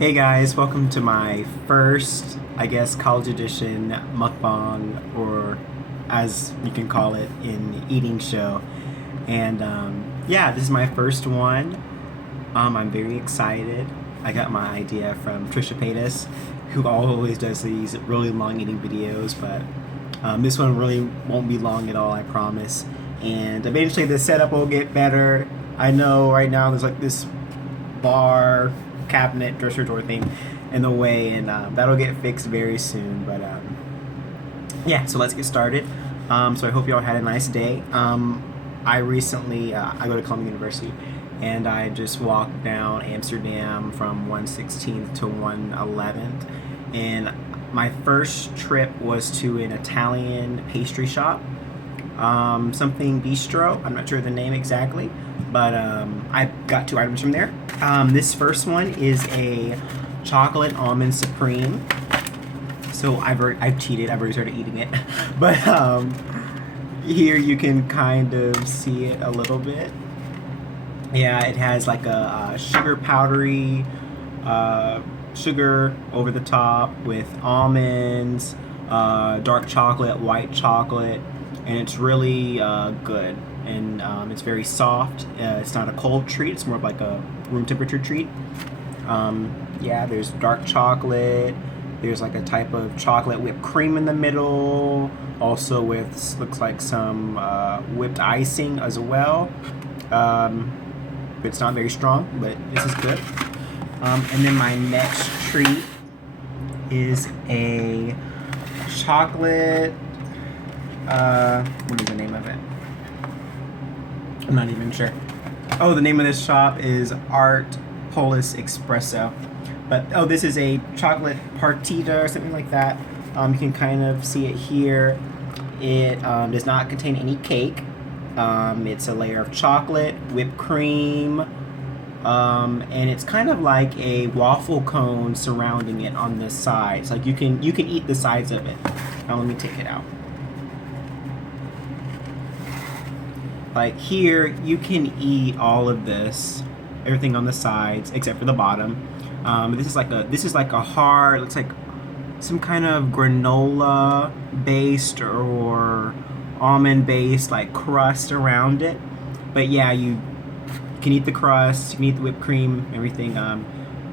Hey guys, welcome to my first, I guess, college edition mukbang, or as you can call it, in eating show. And yeah, this is my first one. I'm very excited. I got my idea from Trisha Paytas, who always does these really long eating videos, but this one really won't be long at all, I promise. And eventually the setup will get better. I know right now there's like this bar cabinet dresser drawer thing in the way, and that'll get fixed very soon. But yeah, so let's get started. So I hope y'all had a nice day. I recently I go to Columbia University, and I just walked down Amsterdam from 116th to 111th, and my first trip was to an Italian pastry shop, something bistro. I'm not sure the name exactly, but I got two items from there. This first one is a chocolate almond supreme. So I've cheated. I've already started eating it, but here you can kind of see it a little bit. Yeah, it has like a sugar powdery sugar over the top with almonds, dark chocolate, white chocolate, and it's really good. And it's very soft. It's not a cold treat. It's more of like a room temperature treat. Yeah, there's dark chocolate. There's like a type of chocolate whipped cream in the middle. Also with, looks like some whipped icing as well. It's not very strong, but this is good. And then my next treat is a chocolate, what is the name of it? I'm not even sure. Oh, the name of this shop is Artopolis Espresso. But, oh, this is a chocolate partita or something like that. You can kind of see it here. It does not contain any cake. It's a layer of chocolate, whipped cream, and it's kind of like a waffle cone surrounding it on the sides. Like you can eat the sides of it. Now let me take it out. Like here, you can eat all of this, everything on the sides except for the bottom. This is like a hard, looks like some kind of granola based or almond based like crust around it. But yeah, you can eat the crust, you can eat the whipped cream, everything. You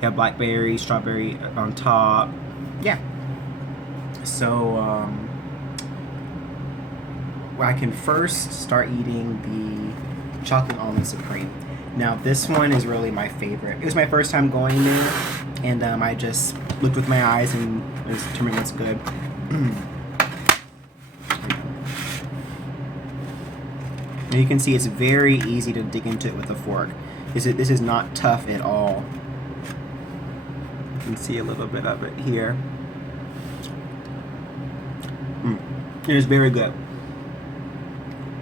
have blackberry, strawberry on top. Yeah. So I can first start eating the chocolate almond supreme. Now this one is really my favorite. It was my first time going there, and I just looked with my eyes and was determined what's good. And you can see it's very easy to dig into it with a fork. This is not tough at all. You can see a little bit of it here. It is very good.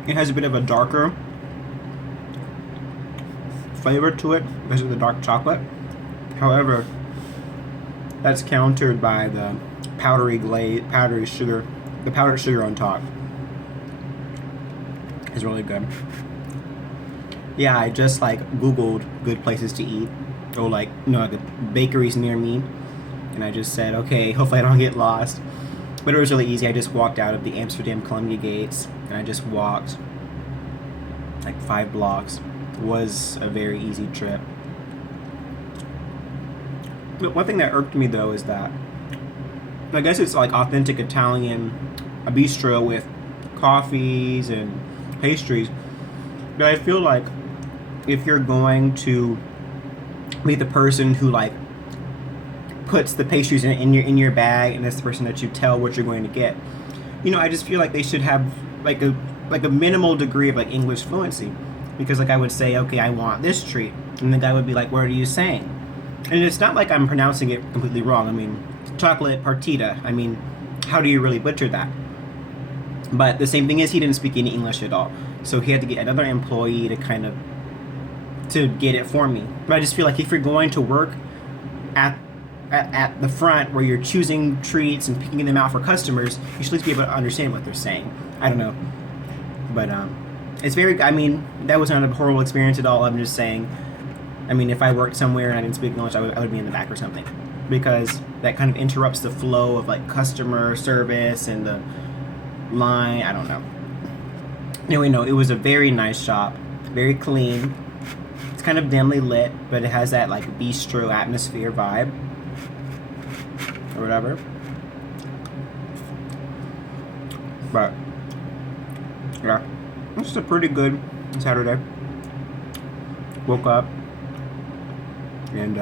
It has a bit of a darker flavor to it because of the dark chocolate. However, that's countered by the powdered sugar on top. It's really good. Yeah, I just like Googled good places to eat, or like the bakeries near me, and I just said, okay, hopefully I don't get lost. But it was really easy. I just walked out of the Amsterdam Columbia gates, and I just walked like 5 blocks. It was a very easy trip. But one thing that irked me though is that I guess it's like authentic Italian, a bistro with coffees and pastries. But I feel like if you're going to be the person who like puts the pastries in your bag, and that's the person that you tell what you're going to get, I just feel like they should have like a minimal degree of like English fluency, because like I would say, okay, I want this treat, and the guy would be like, what are you saying? And it's not like I'm pronouncing it completely wrong. I mean, chocolate partita, I mean, how do you really butcher that? But the same thing is, he didn't speak any English at all, so he had to get another employee to get it for me. But I just feel like if you're going to work at the front where you're choosing treats and picking them out for customers, you should at least be able to understand what they're saying. I don't know, but it's very, I mean, that was not a horrible experience at all. I'm just saying I mean, if I worked somewhere and I didn't speak English, I would be in the back or something, because that kind of interrupts the flow of like customer service and the line. I don't know. Anyway, no, it was a very nice shop, very clean. It's kind of dimly lit, but it has that like bistro atmosphere vibe or whatever. But yeah, it's just a pretty good Saturday. Woke up and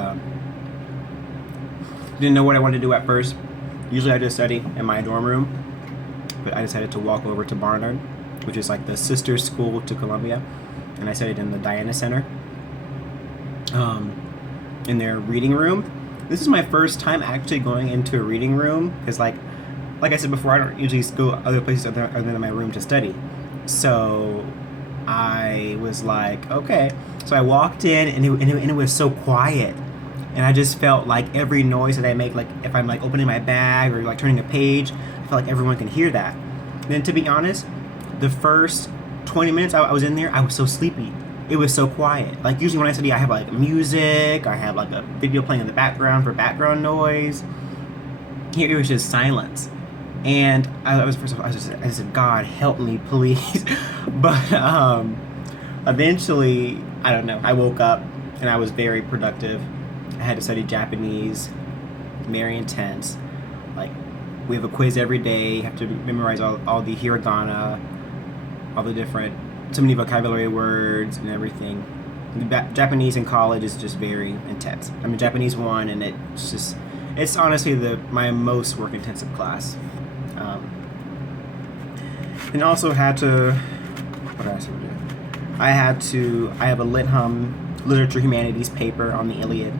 didn't know what I wanted to do at first. Usually I just study in my dorm room, but I decided to walk over to Barnard, which is like the sister school to Columbia, and I studied in the Diana Center, in their reading room. This is my first time actually going into a reading room, because like I said before, I don't usually go other places other than my room to study. So I was like, okay. So I walked in, and it was so quiet, and I just felt like every noise that I make, like if I'm like opening my bag or like turning a page, I felt like everyone can hear that. And then, to be honest, the first 20 minutes I was in there, I was so sleepy. It was so quiet. Like usually when I study, I have like music, I have like a video playing in the background for background noise. Here it was just silence. And I said, God, help me, please. But eventually, I don't know, I woke up and I was very productive. I had to study Japanese, very intense. Like, we have a quiz every day. You have to memorize all the hiragana, all the different, so many vocabulary words and everything. Japanese in college is just very intense. I'm in Japanese 1, and it's honestly my most work intensive class. And also had to, what else did I do? I have a Literature Humanities paper on the Iliad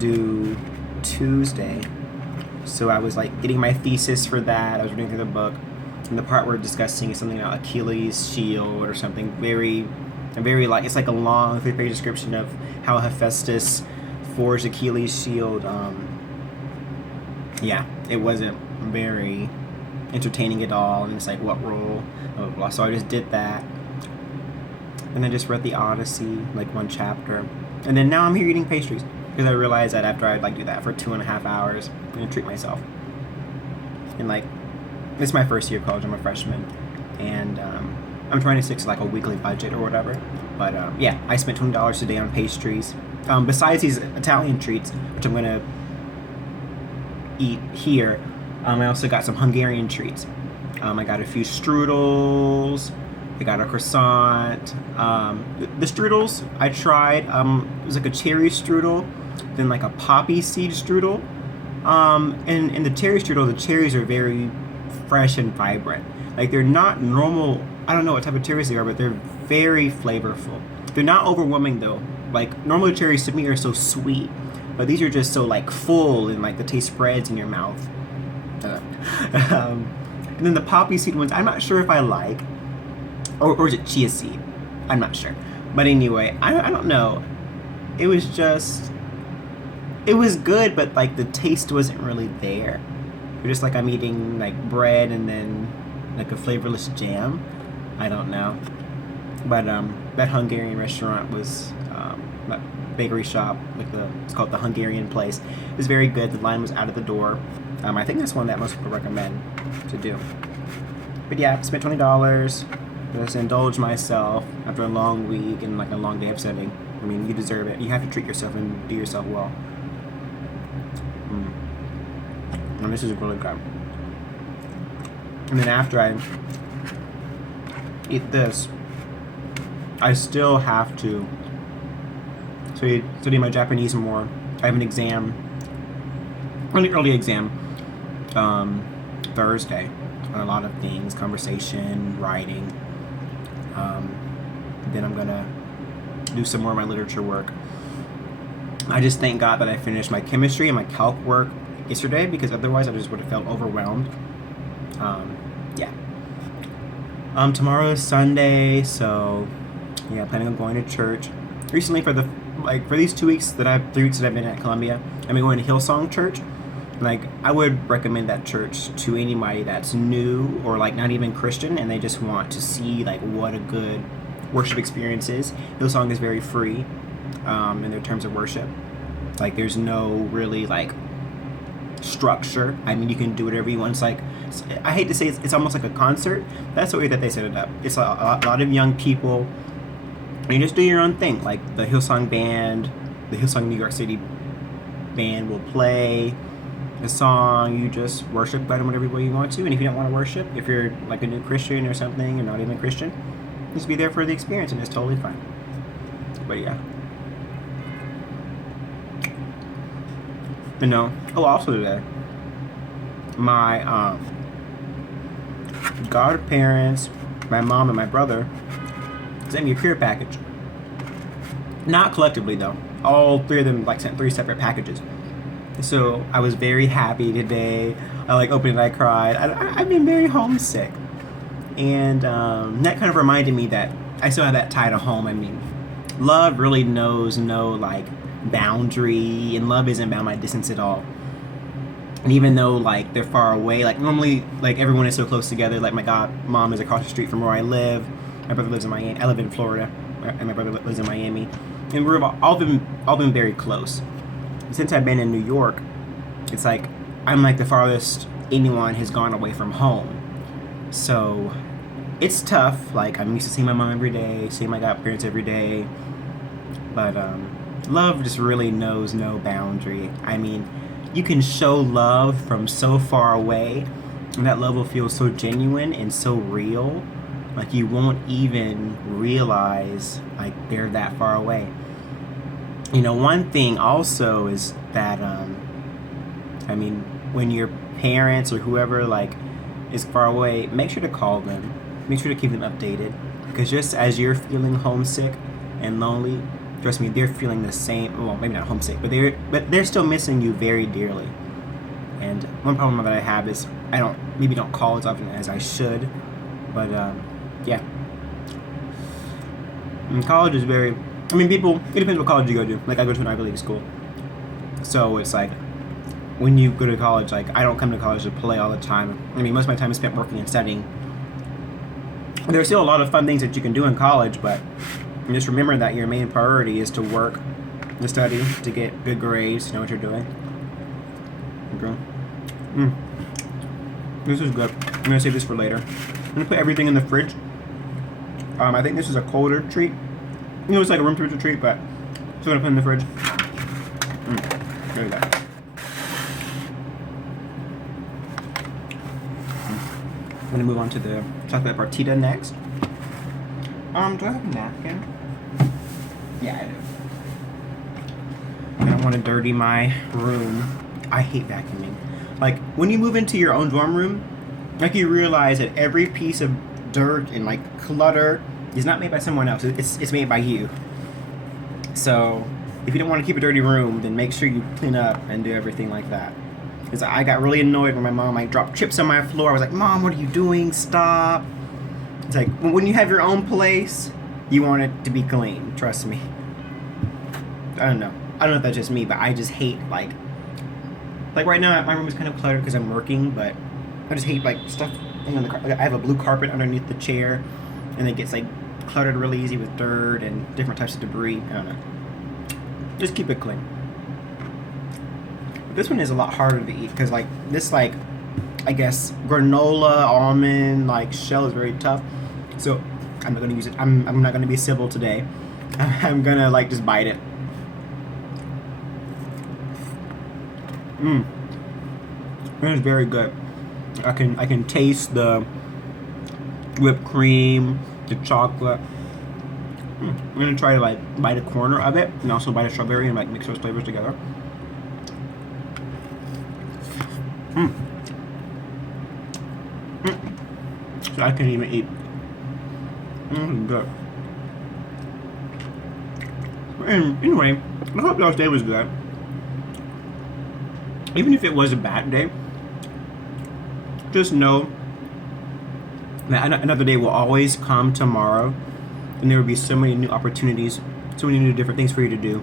due Tuesday. So I was like getting my thesis for that. I was reading through the book, and the part we're discussing is something about Achilles' shield or something very like, it's like a long 3-page description of how Hephaestus forged Achilles' shield. Yeah, it wasn't very entertaining at all, and it's like, what role, blah, blah, blah. So I just did that, and I just read the Odyssey, like 1 chapter, and then now I'm here eating pastries, because I realized that after I'd like do that for 2.5 hours, I'm gonna treat myself. And like, this is my first year of college, I'm a freshman, and I'm trying to stick to like a weekly budget or whatever, but yeah, I spent $20 today on pastries, besides these Italian treats, which I'm gonna eat here. I also got some Hungarian treats. I got a few strudels. I got a croissant. The strudels I tried. It was like a cherry strudel, then like a poppy seed strudel. And in the cherry strudel, the cherries are very fresh and vibrant. Like, they're not normal. I don't know what type of cherries they are, but they're very flavorful. They're not overwhelming though. Like, normally cherries to me are so sweet, but these are just so like full, and like the taste spreads in your mouth. And then the poppy seed ones, I'm not sure if I like, or is it chia seed? I'm not sure. But anyway, I don't know. It was good, but like the taste wasn't really there. It was just like I'm eating like bread and then like a flavorless jam. I don't know. But that Hungarian restaurant was, that bakery shop, it's called the Hungarian Place. It was very good. The line was out of the door. I think that's one that most people recommend to do. But yeah, I spent $20. Just indulge myself after a long week and like a long day of studying. I mean, you deserve it. You have to treat yourself and do yourself well. And this is really good. And then after I eat this, I still have to study my Japanese more. I have an exam, really early exam, Thursday, on a lot of things, conversation, writing. Then I'm gonna do some more of my literature work. I just thank God that I finished my chemistry and my calc work yesterday, because otherwise I just would have felt overwhelmed. Yeah. Tomorrow is Sunday, so yeah, planning on going to church. Recently, for these 3 weeks that I've been at Columbia, I've been going to Hillsong Church. Like, I would recommend that church to anybody that's new or like not even Christian, and they just want to see like what a good worship experience is. Hillsong is very free. in their terms of worship. Like there's no really like structure. I mean, you can do whatever you want. It's like, I hate to say it's almost like a concert. That's the way that they set it up. It's a lot of young people, and you just do your own thing. Like the Hillsong Band, the Hillsong New York City band will play a song. You just worship God in whatever way you want to. And if you don't want to worship, if you're like a new Christian or something, you're not even a Christian, just be there for the experience, and it's totally fine. But yeah. You know, also today, my godparents, my mom and my brother sent me a care package. Not collectively though. All three of them like sent 3 separate packages. So I was very happy today. I like opened it, I cried. I've been very homesick, and that kind of reminded me that I still have that tie to home. I mean, love really knows no like boundary, and love isn't bound by distance at all. And even though like they're far away, like normally like everyone is so close together. Like my mom is across the street from where I live. My brother lives in Miami. I live in Florida, and my brother lives in Miami, and we're all been very close. Since I've been in New York, it's like I'm like the farthest anyone has gone away from home. So it's tough. Like I'm used to seeing my mom every day, seeing my godparents every day, but love just really knows no boundary. I mean, you can show love from so far away, and that love will feel so genuine and so real. Like you won't even realize like they're that far away. You know, one thing also is that, I mean, when your parents or whoever like is far away, make sure to call them. Make sure to keep them updated, because just as you're feeling homesick and lonely, trust me, they're feeling the same. Well, maybe not homesick, but they're still missing you very dearly. And one problem that I have is I don't call as often as I should. But yeah, and college is very. I mean, it depends what college you go to. Like I go to an Ivy League school, so it's like when you go to college, like I don't come to college to play all the time. I mean, most of my time is spent working and studying. There's still a lot of fun things that you can do in college, but just remember that your main priority is to work, to study, to get good grades, to know what you're doing. Okay. This is good. I'm gonna save this for later. I'm gonna put everything in the fridge. I think this is a colder treat. You know, it's like a room temperature treat, but still gonna put it in the fridge. There we go. I'm gonna move on to the chocolate partita next. Do I have a napkin? Yeah, I do. I don't want to dirty my room. I hate vacuuming. Like when you move into your own dorm room, like you realize that every piece of dirt and like clutter is not made by someone else. It's made by you. So if you don't want to keep a dirty room, then make sure you clean up and do everything like that. Because I got really annoyed when my mom like dropped chips on my floor. I was like, Mom, what are you doing? Stop. It's like when you have your own place, you want it to be clean. Trust me. I don't know if that's just me, but I just hate like right now my room is kind of cluttered because I'm working, but I just hate like stuff. I have a blue carpet underneath the chair, and it gets like cluttered really easy with dirt and different types of debris. I don't know. Just keep it clean. This one is a lot harder to eat because like this like I guess granola almond like shell is very tough. So I'm not gonna use it. I'm not gonna be civil today. I'm gonna like just bite it. It is very good. I can taste the whipped cream, the chocolate. I'm gonna try to like bite a corner of it and also bite a strawberry and like mix those flavors together. So I can't even eat. Good. Anyway, I hope y'all's day was good. Even if it was a bad day, just know that another day will always come tomorrow, and there will be so many new opportunities, so many new different things for you to do.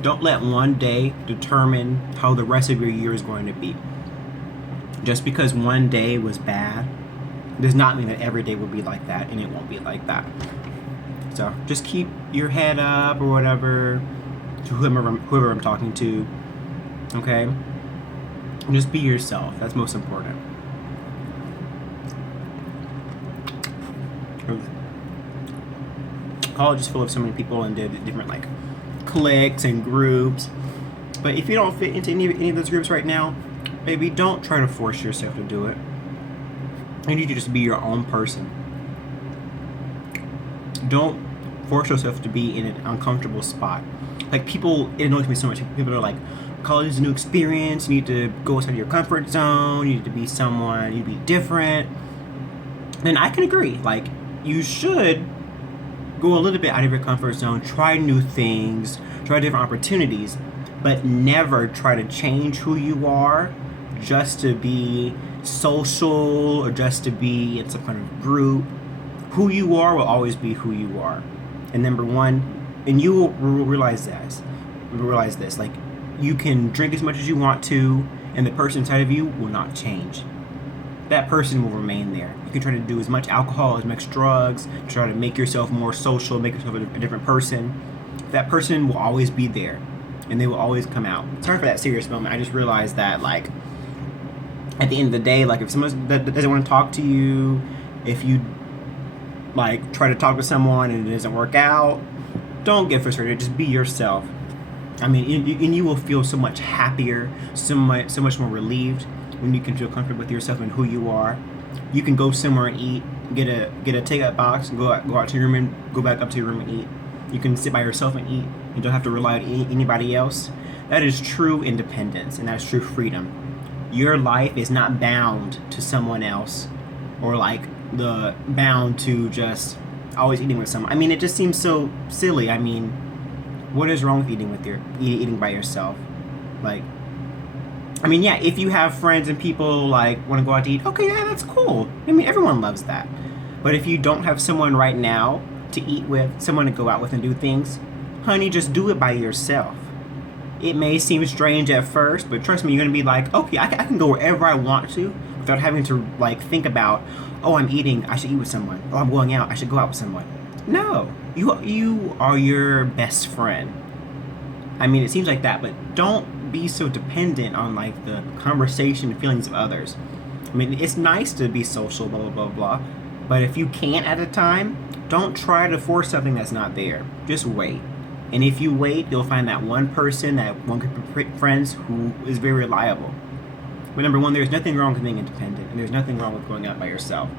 Don't let one day determine how the rest of your year is going to be. Just because one day was bad does not mean that every day will be like that, and it won't be like that. stuff. Just keep your head up or whatever to whoever I'm talking to. Okay? Just be yourself. That's most important. College is full of so many people and different like cliques and groups. But if you don't fit into any of those groups right now, baby, don't try to force yourself to do it. You need to just be your own person. Don't force yourself to be in an uncomfortable spot. Like people, it annoys me so much. People are like, college is a new experience. You need to go outside of your comfort zone. You need to be someone. You need to be different. And I can agree. Like, you should go a little bit out of your comfort zone. Try new things. Try different opportunities. But never try to change who you are just to be social or just to be in some kind of group. Who you are will always be who you are. And number one, and you will realize this, like, you can drink as much as you want to, and the person inside of you will not change. That person will remain there. You can try to do as much alcohol, as much drugs, try to make yourself more social, make yourself a different person. That person will always be there, and they will always come out. Sorry for that serious moment. I just realized that, like, at the end of the day, like, if someone that doesn't want to talk to you, if you, like, try to talk to someone and it doesn't work out, don't get frustrated. Just be yourself. I mean, and you will feel so much happier, so much more relieved when you can feel comfortable with yourself and who you are. You can go somewhere and eat, get a takeout box, and go out to your room and go back up to your room and eat. You can sit by yourself and eat. You don't have to rely on anybody else. That is true independence, and that's true freedom. Your life is not bound to someone else, or like bound to just always eating with someone. I mean, it just seems so silly. I mean, what is wrong with eating by yourself? Like, I mean, yeah, if you have friends and people like want to go out to eat, okay, yeah, that's cool. I mean, everyone loves that. But if you don't have someone right now to eat with, someone to go out with and do things, honey, just do it by yourself. It may seem strange at first, but trust me, you're gonna be like, okay, I can go wherever I want to without having to like think about, oh, I'm eating, I should eat with someone. Oh, I'm going out, I should go out with someone. No, you are your best friend. I mean, it seems like that, but don't be so dependent on like the conversation and feelings of others. I mean, it's nice to be social, blah, blah, blah, blah. But if you can't at a time, don't try to force something that's not there. Just wait. And if you wait, you'll find that one person, that one group of friends who is very reliable. But number one, there's nothing wrong with being independent, and there's nothing wrong with going out by yourself.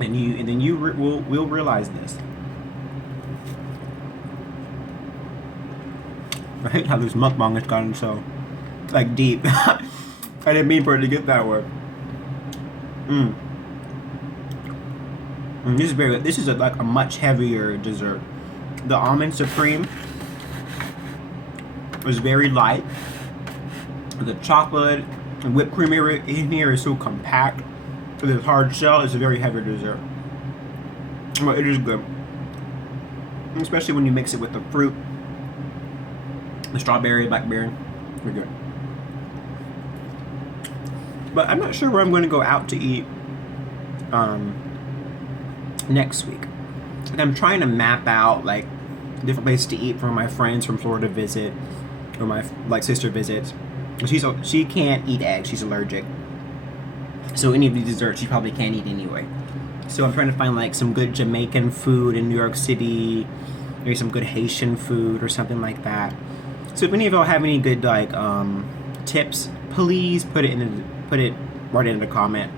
And then you will realize this. I hate how this mukbang has gotten so like deep. I didn't mean for it to get that way. This is very good. This is like a much heavier dessert. The almond supreme is very light. The chocolate and whipped cream in here is so compact. This hard shell is a very heavy dessert. But it is good. Especially when you mix it with the fruit. The strawberry, blackberry. Very good. But I'm not sure where I'm going to go out to eat next week. Like, I'm trying to map out like different places to eat for my friends from Florida visit, or my like sister visits. She can't eat eggs. She's allergic. So any of these desserts she probably can't eat anyway. So I'm trying to find like some good Jamaican food in New York City, maybe some good Haitian food or something like that. So if any of y'all have any good like tips, please put it right in the comment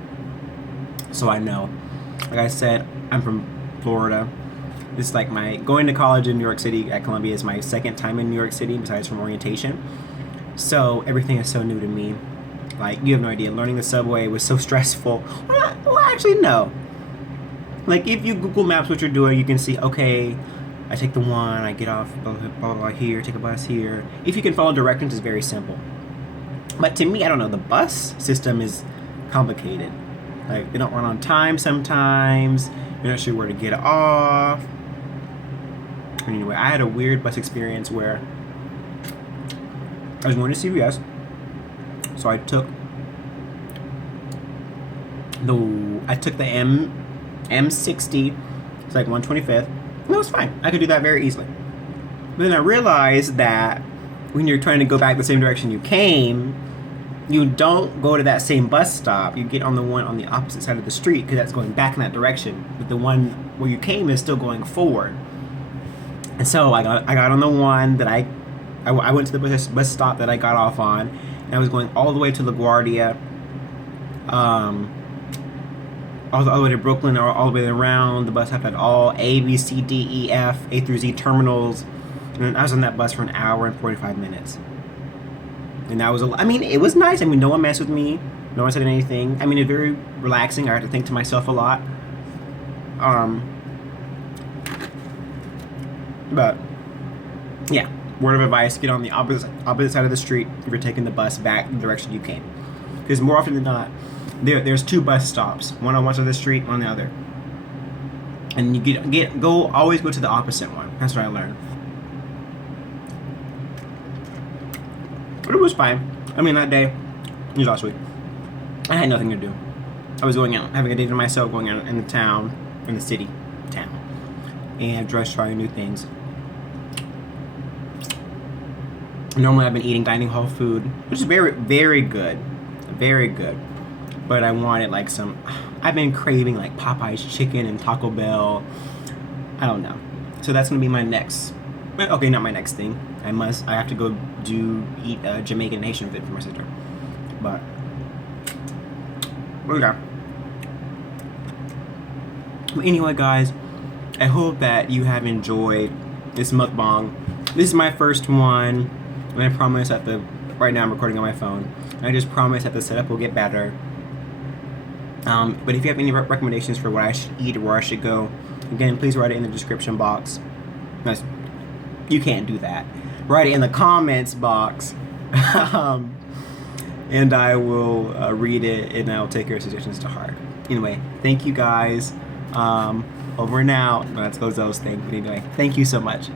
so I know. Like I said, I'm from Florida. This is like my going to college in New York City at Columbia is my second time in New York City besides from orientation. So everything is so new to me. Like, you have no idea. Learning the subway was so stressful. Well, actually, no. Like, if you Google Maps what you're doing, you can see, okay, I take the one, I get off, blah, blah, blah, blah, here, take a bus here. If you can follow directions, it's very simple. But to me, I don't know, the bus system is complicated. Like, they don't run on time sometimes. You're not sure where to get off. Anyway, I had a weird bus experience where I was going to CVS. So I took the M60. It's like 125th. And it was fine. I could do that very easily. But then I realized that when you're trying to go back the same direction you came, you don't go to that same bus stop. You get on the one on the opposite side of the street because that's going back in that direction. But the one where you came is still going forward. And so I got on the one that I went to the bus stop that I got off on, and I was going all the way to LaGuardia, all the way to Brooklyn, or all the way around. The bus stop had all A, B, C, D, E, F, A through Z terminals, and I was on that bus for an hour and 45 minutes. And that was it was nice. I mean, no one messed with me. No one said anything. I mean, it's very relaxing. I had to think to myself a lot. But yeah, word of advice: get on the opposite side of the street if you're taking the bus back the direction you came. Because more often than not, there's two bus stops, one on one side of the street, one on the other. And you always go to the opposite one. That's what I learned. But it was fine. I mean, that day, it was last week, I had nothing to do. I was going out, having a day to myself, going out in the town, in the town, and just trying new things. Normally, I've been eating dining hall food, which is very, very good. Very good. But I wanted like I've been craving like Popeye's chicken and Taco Bell. I don't know. So that's going to be my next, okay, not my next thing. I have to go eat Jamaican and Haitian food for my sister. But, okay. But anyway, guys, I hope that you have enjoyed this mukbang. This is my first one, and I promise that right now I'm recording on my phone. And I just promise that the setup will get better. But if you have any recommendations for what I should eat or where I should go, again, please write it in the description box. You can't do that. Write it in the comments box. And I will read it, and I'll take your suggestions to heart. Anyway, thank you guys. Over and out. Let's close those things. Anyway, thank you so much.